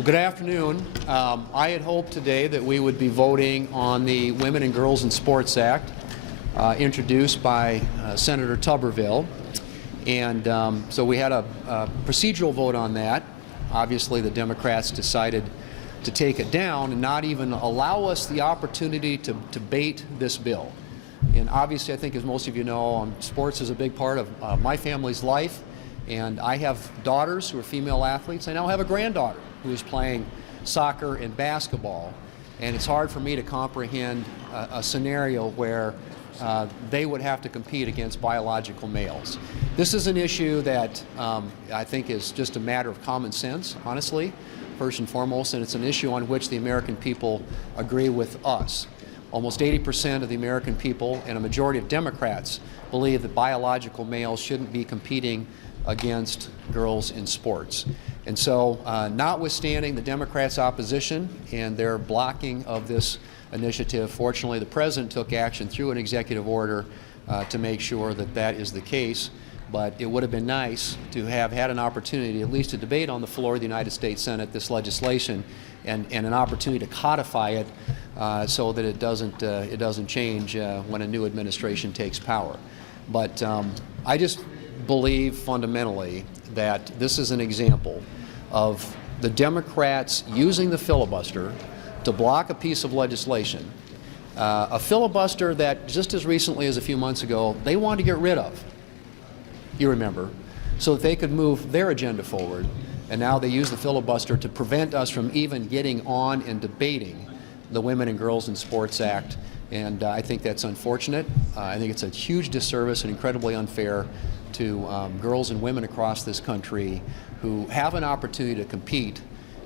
Well, good afternoon. I had hoped today that we would be voting on the Women and Girls in Sports Act introduced by Senator Tuberville. And so we had a procedural vote on that. Obviously, the Democrats decided to take it down and not even allow us the opportunity to debate this bill. And obviously, I think as most of you know, sports is a big part of my family's life. And I have daughters who are female athletes. I now have a granddaughter who is playing soccer and basketball. And it's hard for me to comprehend a scenario where they would have to compete against biological males. This is an issue that I think is just a matter of common sense, honestly, first and foremost, and it's an issue on which the American people agree with us. Almost 80% of the American people and a majority of Democrats believe that biological males shouldn't be competing against girls in sports. And so, notwithstanding the Democrats' opposition and their blocking of this initiative, fortunately the President took action through an executive order to make sure that that is the case. But it would have been nice to have had an opportunity at least to debate on the floor of the United States Senate this legislation and an opportunity to codify it so that it doesn't change when a new administration takes power. But I just believe fundamentally that this is an example of the Democrats using the filibuster to block a piece of legislation, a filibuster that just as recently as a few months ago they wanted to get rid of, you remember, so that they could move their agenda forward. And now they use the filibuster to prevent us from even getting on and debating the Women and Girls in Sports Act. And I think that's unfortunate. I think it's a huge disservice and incredibly unfair to girls and women across this country who have an opportunity to compete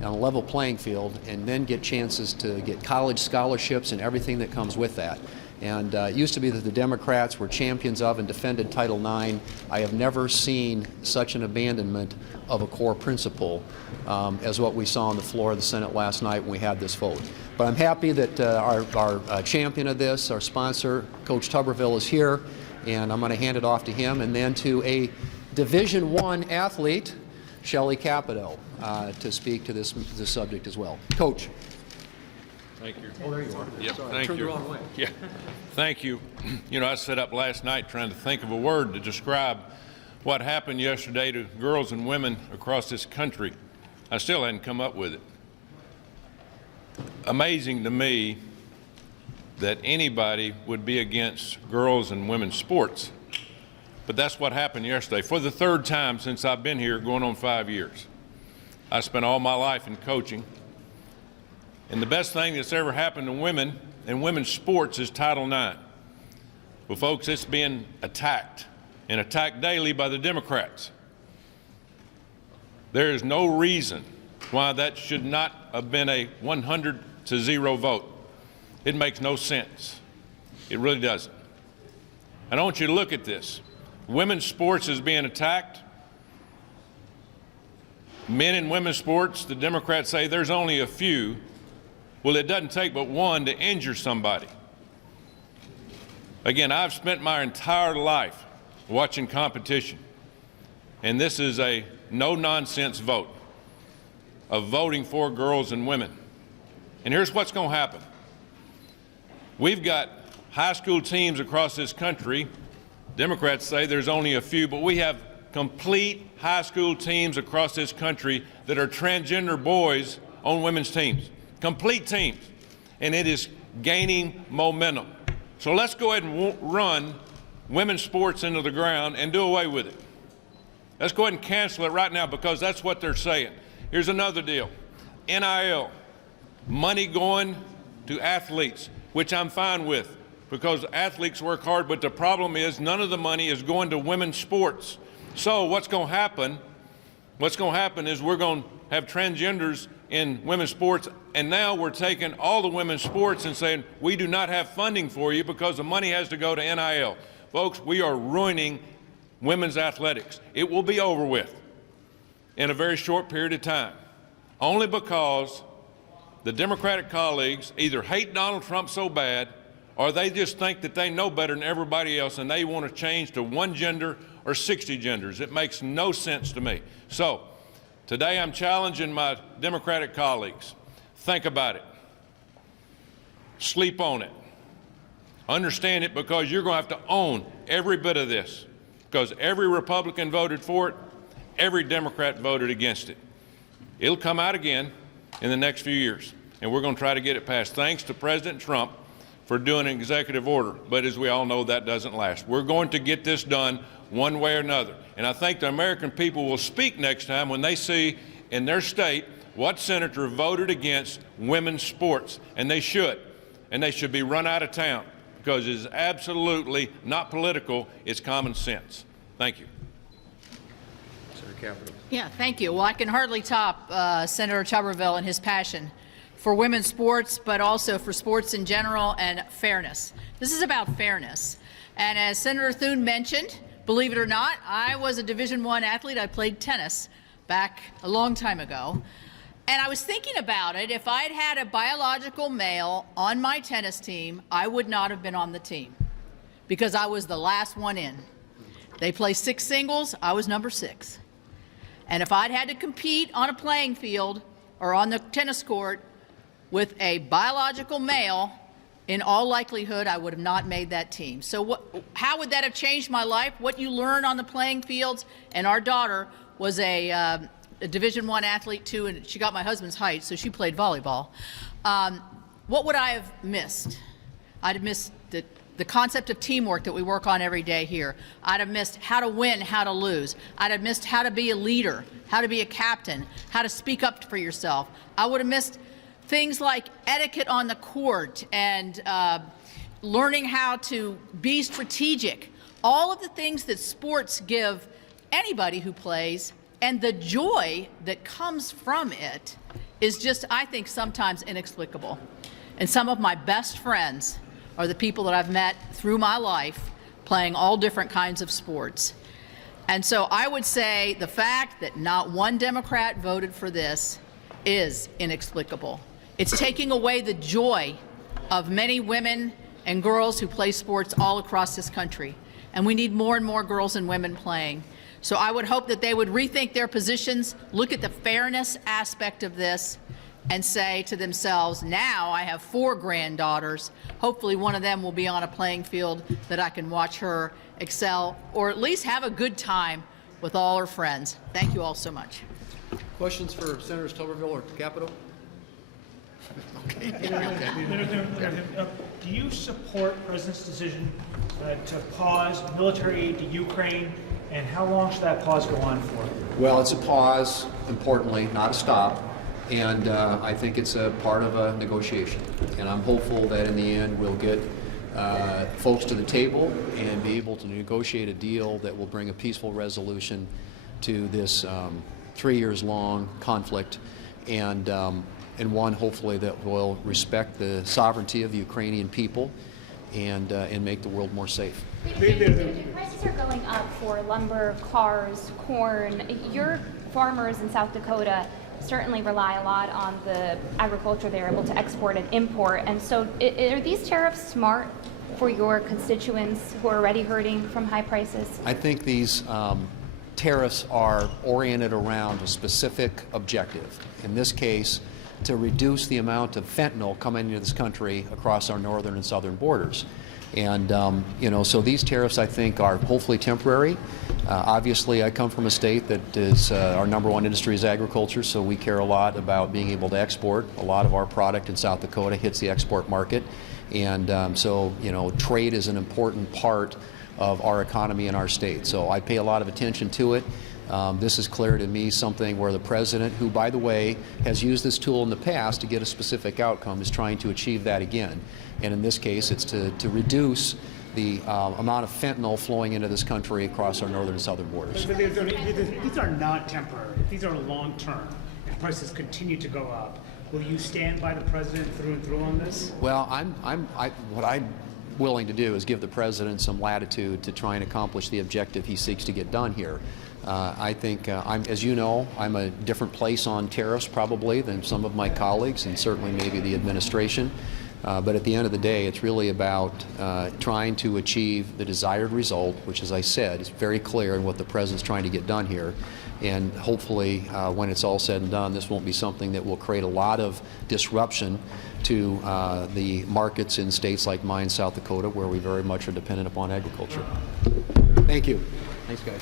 on a level playing field and then get chances to get college scholarships and everything that comes with that. And it used to be that the Democrats were champions of and defended Title IX. I have never seen such an abandonment of a core principle as what we saw on the floor of the Senate last night when we had this vote. But I'm happy that our champion of this, our sponsor, Coach Tuberville, is here, and I'm going to hand it off to him and then to a Division I athlete, Shelley Capito, to speak to this subject as well. Coach. Thank you. Oh, there you are. Yep, sorry, thank turned you. the wrong way. Yeah, thank you. You know, I sat up last night trying to think of a word to describe what happened yesterday to girls and women across this country. I still hadn't come up with it. Amazing to me that anybody would be against girls and women's sports. But that's what happened yesterday. For the third time since I've been here, going on 5 years. I spent all my life in coaching. And the best thing that's ever happened to women and women's sports is Title IX. Well, folks, it's being attacked, and attacked daily by the Democrats. There is no reason why that should not have been a 100-0 vote. It makes no sense. It really doesn't. And I want you to look at this. Women's sports is being attacked. Men and women's sports, the Democrats say there's only a few. Well, it doesn't take but one to injure somebody. Again, I've spent my entire life watching competition, and this is a no-nonsense vote of voting for girls and women. And here's what's going to happen. We've got high school teams across this country. Democrats say there's only a few, but we have complete high school teams across this country that are transgender boys on women's teams. Complete teams. And it is gaining momentum. So let's go ahead and run women's sports into the ground and do away with it. Let's go ahead and cancel it right now because that's what they're saying. Here's another deal. NIL, money going to athletes, which I'm fine with because athletes work hard, but the problem is none of the money is going to women's sports. So what's going to happen? What's going to happen is we're going to have transgenders in women's sports, and now we're taking all the women's sports and saying we do not have funding for you because the money has to go to NIL. Folks, we are ruining women's athletics. It will be over with in a very short period of time, only because the Democratic colleagues either hate Donald Trump so bad or they just think that they know better than everybody else and they want to change to one gender or 60 genders. It makes no sense to me. So Today I'm challenging my Democratic colleagues. Think about it. Sleep on it. Understand it, because you're going to have to own every bit of this, because every Republican voted for it, every Democrat voted against it. It'll come out again in the next few years, and we're going to try to get it passed. Thanks to President Trump for doing an executive order, but as we all know, that doesn't last. We're going to get this done one way or another, and I think the American people will speak next time when they see in their state what senator voted against women's sports, and they should be run out of town, because it's absolutely not political, it's common sense. Thank you. Senator Capito. Yeah, thank you. Well, I can hardly top Senator Tuberville and his passion for women's sports, but also for sports in general and fairness. This is about fairness. And as Senator Thune mentioned, believe it or not, I was a Division I athlete. I played tennis back a long time ago. And I was thinking about it. If I'd had a biological male on my tennis team, I would not have been on the team, because I was the last one in. They play 6 singles. I was number 6. And if I'd had to compete on a playing field or on the tennis court with a biological male, in all likelihood, I would have not made that team. So how would that have changed my life? What you learn on the playing fields, and our daughter was a Division I athlete too, and she got my husband's height, so she played volleyball. What would I have missed? I'd have missed the concept of teamwork that we work on every day here. I'd have missed how to win, how to lose. I'd have missed how to be a leader, how to be a captain, how to speak up for yourself. I would have missed things like etiquette on the court and learning how to be strategic. All of the things that sports give anybody who plays, and the joy that comes from it is just, I think, sometimes inexplicable. And some of my best friends are the people that I've met through my life playing all different kinds of sports. And so I would say the fact that not one Democrat voted for this is inexplicable. It's taking away the joy of many women and girls who play sports all across this country. And we need more and more girls and women playing. So I would hope that they would rethink their positions, look at the fairness aspect of this, and say to themselves, now I have 4 granddaughters. Hopefully one of them will be on a playing field that I can watch her excel, or at least have a good time with all her friends. Thank you all so much. Questions for Senators Tuberville or Capito? Okay. Do you support the President's decision to pause military aid to Ukraine, and how long should that pause go on for? Well, it's a pause, importantly, not a stop, and I think it's a part of a negotiation. And I'm hopeful that in the end we'll get folks to the table and be able to negotiate a deal that will bring a peaceful resolution to this 3 years long conflict, and one hopefully that will respect the sovereignty of the Ukrainian people and make the world more safe. Prices are going up for lumber, cars, corn. Your farmers in South Dakota certainly rely a lot on the agriculture they're able to export and import. And so are these tariffs smart for your constituents who are already hurting from high prices? I think these tariffs are oriented around a specific objective. In this case, to reduce the amount of fentanyl coming into this country across our northern and southern borders. And, so these tariffs, I think, are hopefully temporary. Obviously, I come from a state that is, our number one industry is agriculture, so we care a lot about being able to export. A lot of our product in South Dakota hits the export market. And trade is an important part of our economy in our state. So I pay a lot of attention to it. This is clear to me something where the president, who, by the way, has used this tool in the past to get a specific outcome, is trying to achieve that again. And in this case, it's to reduce the amount of fentanyl flowing into this country across our northern and southern borders. But these are not temporary. These are long-term. If prices continue to go up, will you stand by the president through and through on this? Well, what I'm willing to do is give the president some latitude to try and accomplish the objective he seeks to get done here. I think, as you know, I'm a different place on tariffs probably than some of my colleagues, and certainly maybe the administration. But at the end of the day, it's really about trying to achieve the desired result, which, as I said, is very clear in what the President's trying to get done here. And hopefully, when it's all said and done, this won't be something that will create a lot of disruption to the markets in states like mine, South Dakota, where we very much are dependent upon agriculture. Thank you. Thanks, guys.